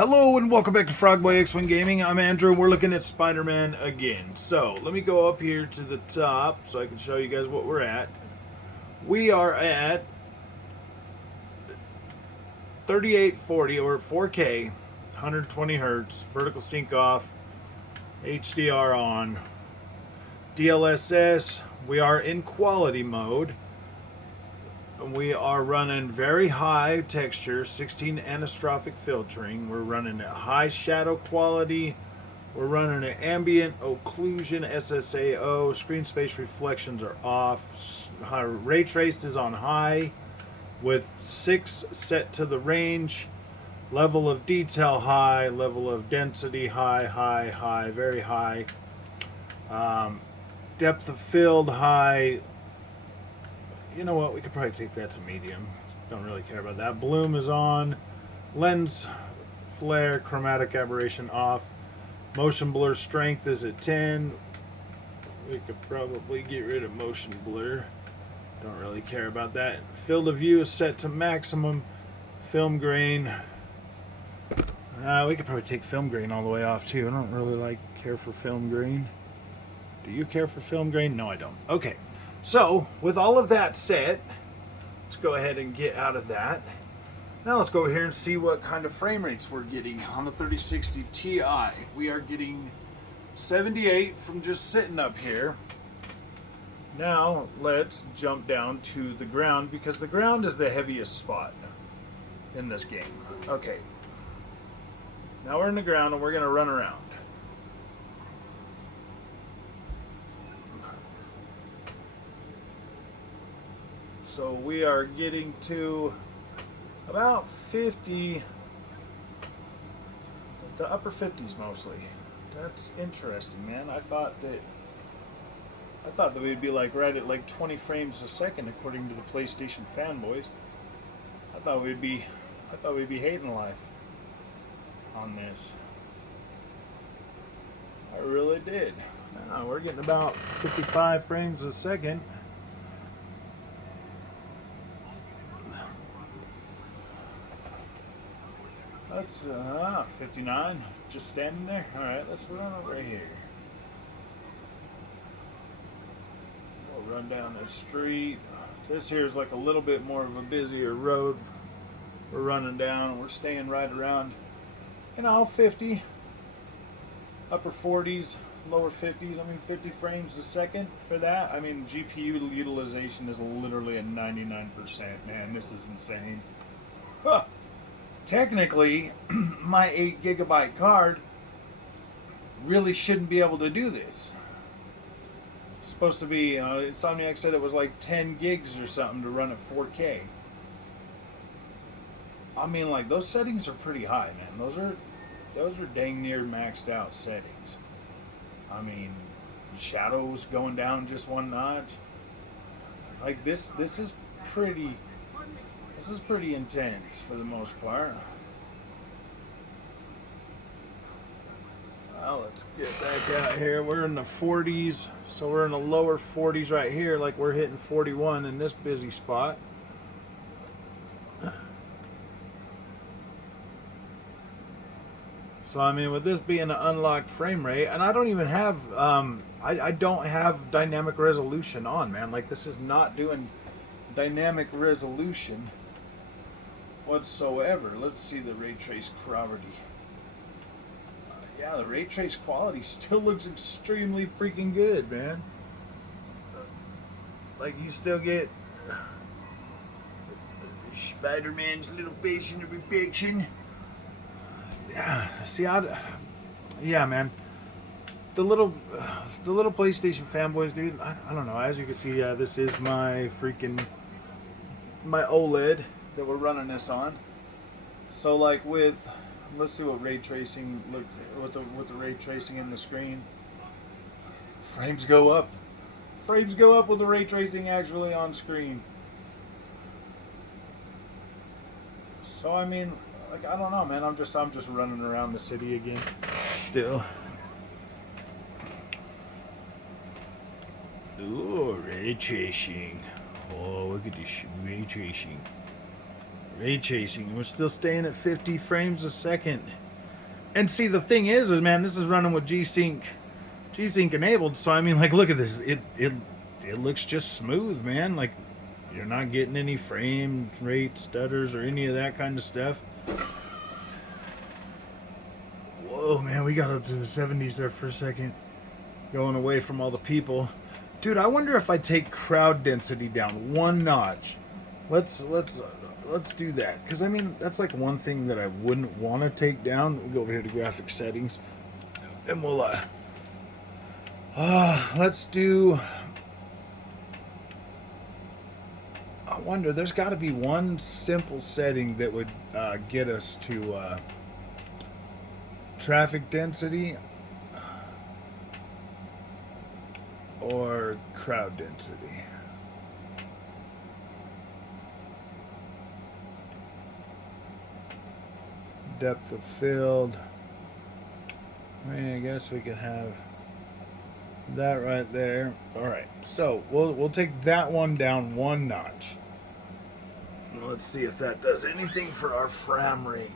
Hello and welcome back to Frogboy X1 Gaming. I'm Andrew and we're looking at Spider-Man again. So let me go up here to the top so I can show you guys what we're at. We are at 3840 or 4K, 120 hertz, vertical sync off, HDR on, DLSS. We are in quality mode. We are running very high texture, 16 anastrophic filtering. We're running at high shadow quality. We're running at ambient occlusion, SSAO. Screen space reflections are off. Ray traced is on high with 6 set to the range. Level of detail high. Level of density high, very high. Depth of field high. You know what, we could probably take that to medium. Don't really care about that. Bloom is on. Lens flare, chromatic aberration off. Motion blur strength is at 10. We could probably get rid of motion blur. Don't really care about that. Field of view is set to maximum. Film grain. We could probably take film grain all the way off too. I don't really care for film grain. Do you care for film grain? No, I don't. Okay. So, with all of that set, let's go ahead and get out of that. Now let's go over here and see what kind of frame rates we're getting on the 3060 Ti. We are getting 78 from just sitting up here. Now let's jump down to the ground because the ground is the heaviest spot in this game. Okay. Now we're in the ground and we're going to run around. So we are getting to about 50, the upper 50s mostly. That's interesting, man. I thought that we'd be right at 20 frames a second according to the PlayStation fanboys. I thought we'd be hating life on this. I really did. Now we're getting about 55 frames a second. That's 59, just standing there. Alright, let's run over here. We'll run down the street. This here is a little bit more of a busier road. We're running down and we're staying right around, 50, upper 40s, lower 50s. 50 frames a second for that. GPU utilization is literally at 99%. Man, this is insane. Huh. Technically, my 8GB card really shouldn't be able to do this. It's supposed to be, Insomniac said it was 10 gigs or something to run at 4K. Those settings are pretty high, man. Those are dang near maxed out settings. Shadows going down just one notch. This is pretty... This is pretty intense for the most part. Well, let's get back out here. We're in the 40s, so we're in the lower 40s right here, we're hitting 41 in this busy spot. So with this being an unlocked frame rate, and I don't even have, I don't have dynamic resolution on, man. This is not doing dynamic resolution whatsoever. Let's see the ray trace quality. Yeah, the ray trace quality still looks extremely freaking good, man. You still get Spider-Man's little face in the reflection. Yeah, see, yeah, man. The little PlayStation fanboys, dude. I don't know. As you can see, this is my OLED that we're running this on. So let's see what ray tracing with the ray tracing in the screen. Frames go up with the ray tracing actually on screen. So I don't know, man. I'm just running around the city again still. Ooh, ray tracing. Oh, look at this ray tracing. We're still staying at 50 frames a second. And see, the thing is man, this is running with G-Sync enabled. So I mean, like, look at this. It looks just smooth, man. Like, you're not getting any frame rate stutters or any of that kind of stuff. Whoa, man, we got up to the 70s there for a second. Going away from all the people. Dude, I wonder if I take crowd density down one notch. Let's do that. Because, I mean, that's like one thing that I wouldn't want to take down. We'll go over here to graphic settings. And we'll, let's do... I wonder, there's got to be one simple setting that would get us to traffic density or crowd density. Depth of field. I mean, I guess we could have that right there. All right, so we'll take that one down one notch. Let's see if that does anything for our frame rate.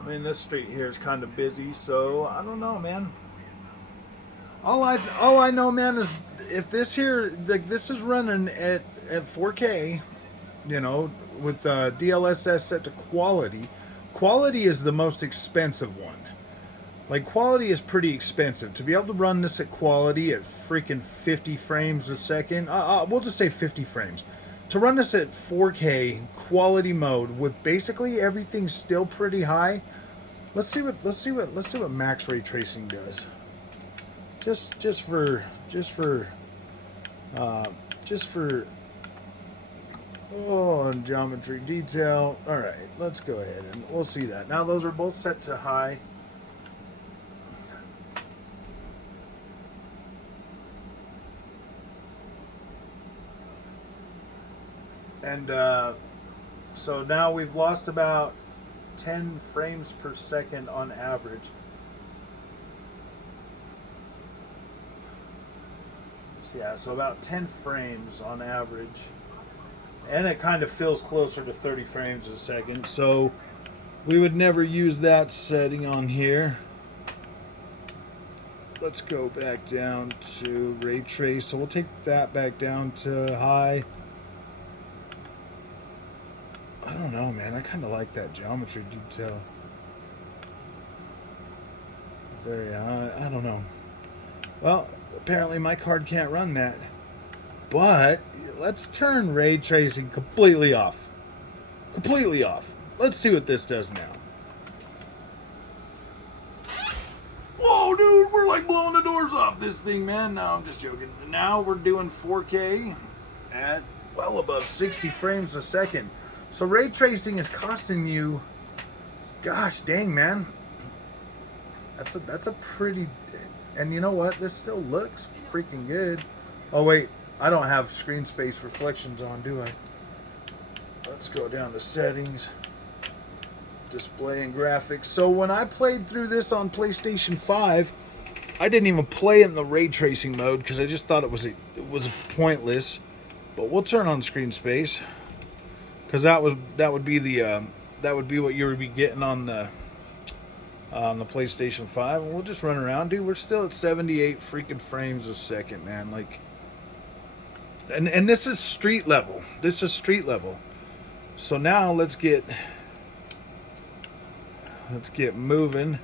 I mean, this street here is kind of busy, so I don't know, man. All I know, man, is if this here, like, this is running at 4K, you know, with DLSS set to quality. Quality is the most expensive one. Like, quality is pretty expensive. To be able to run this at quality at freaking 50 frames a second, we'll just say 50 frames. To run this at 4K quality mode with basically everything still pretty high. Let's see what max ray tracing does. Just for geometry detail. All right, let's go ahead and we'll see that. Now those are both set to high. And so now we've lost about 10 frames per second on average. Yeah, so about 10 frames on average. And it kind of feels closer to 30 frames a second. So we would never use that setting on here. Let's go back down to ray trace. So we'll take that back down to high. I don't know, man. I kind of like that geometry detail. Very high. I don't know. Well, apparently my card can't run that. But let's turn ray tracing completely off. Completely off. Let's see what this does now. Whoa, dude, we're like blowing the doors off this thing, man. No, I'm just joking. Now we're doing 4K at well above 60 frames a second. So ray tracing is costing you, gosh dang, man. That's a pretty, and you know what? This still looks freaking good. Oh wait, I don't have screen space reflections on, do I? Let's go down to settings, display and graphics. So when I played through this on PlayStation 5, I didn't even play it in the ray tracing mode because I just thought it was pointless. But we'll turn on screen space. Because that would be what you would be getting on the PlayStation 5, and we'll just run around, dude. We're still at 78 freaking frames a second, man. Like, and this is street level. This is street level. So now let's get moving.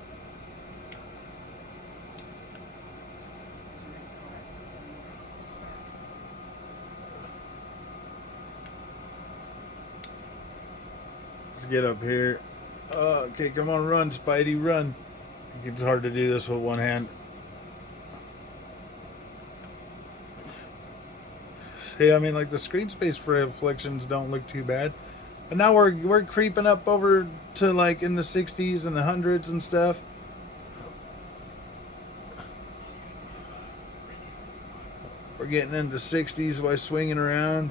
Get up here. Okay, come on, run, Spidey, run. It's hard to do this with one hand. See, I mean, like, the screen space for reflections don't look too bad, but now we're creeping up over to like in the 60s and the hundreds and stuff. We're getting into 60s by swinging around.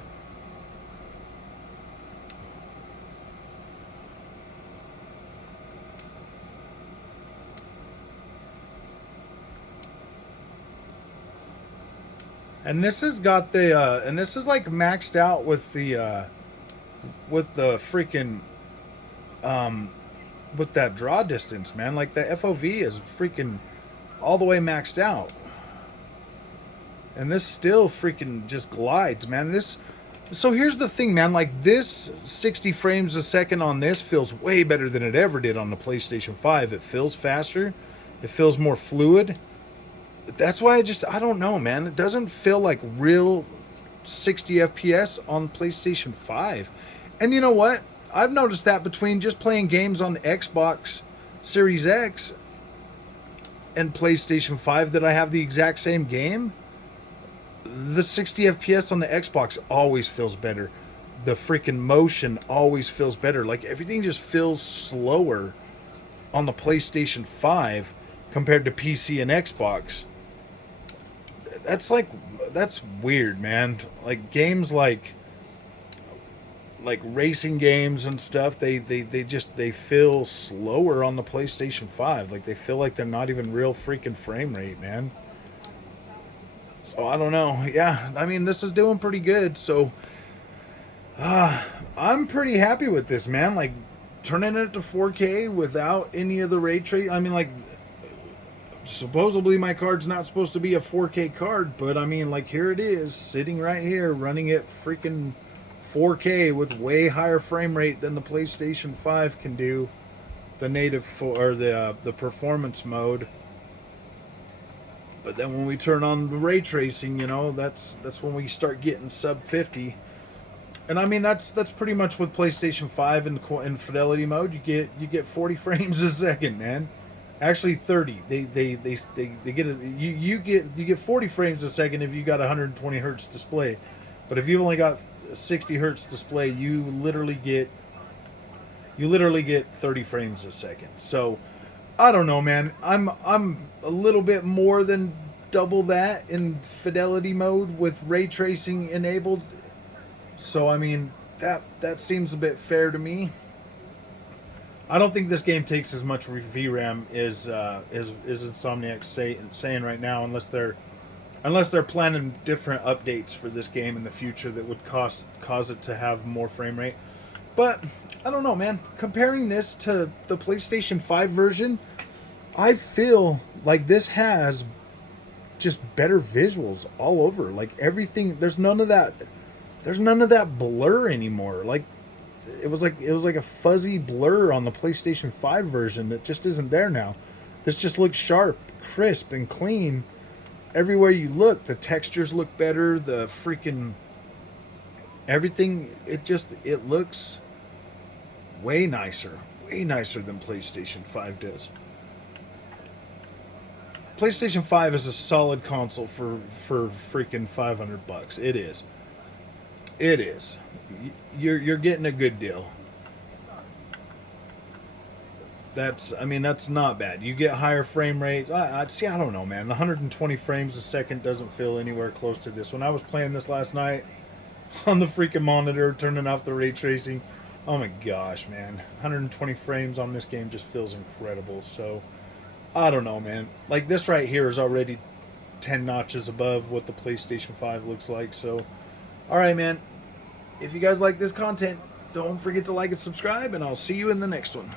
And this has got the and this is like maxed out with the freaking um with that draw distance, man. Like the FOV is freaking all the way maxed out. And this still freaking just glides, man. This so here's the thing, man. Like this 60 frames a second on this feels way better than it ever did on the PlayStation 5. It feels faster. It feels more fluid. That's why I don't know, man. It doesn't feel like real 60 FPS on PlayStation 5. And you know what? I've noticed that between just playing games on Xbox Series X and PlayStation 5 that I have the exact same game, the 60 FPS on the Xbox always feels better. The freaking motion always feels better. Like everything just feels slower on the PlayStation 5 compared to PC and Xbox. That's weird, man. Like games like racing games and stuff, they feel slower on the PlayStation 5. Like they feel like they're not even real freaking frame rate, man. So I don't know. Yeah, I mean this is doing pretty good. So I'm pretty happy with this, man. Like turning it to 4K without any of the ray trace. I mean, like supposedly my card's not supposed to be a 4K card, but I mean, like here it is, sitting right here, running it freaking 4K with way higher frame rate than the PlayStation 5 can do, the native or the performance mode. But then when we turn on the ray tracing, you know, that's when we start getting sub 50. And I mean that's pretty much with PlayStation 5 in fidelity mode. You get 40 frames a second, man. Actually 30. They get it. You get 40 frames a second if you got a 120 hertz display. But if you've only got a 60 hertz display, you literally get 30 frames a second. So I don't know, man. I'm a little bit more than double that in fidelity mode with ray tracing enabled. So I mean that seems a bit fair to me. I don't think this game takes as much VRAM as Insomniac's saying right now, unless they're planning different updates for this game in the future that would cause it to have more frame rate. But I don't know, man. Comparing this to the PlayStation 5 version, I feel like this has just better visuals all over. Like everything, there's none of that blur anymore. Like it was like a fuzzy blur on the PlayStation 5 version that just isn't there now. This just looks sharp, crisp, and clean. Everywhere you look, the textures look better, the freaking everything, it looks way nicer than PlayStation 5 does. PlayStation 5 is a solid console for freaking $500. It is. It is. You're getting a good deal. That's not bad. You get higher frame rates. I don't know, man. 120 frames a second doesn't feel anywhere close to this. When I was playing this last night on the freaking monitor, turning off the ray tracing, oh my gosh, man. 120 frames on this game just feels incredible. So I don't know, man. Like this right here is already 10 notches above what the PlayStation 5 looks like. So, all right, man. If you guys like this content, don't forget to like and subscribe, and I'll see you in the next one.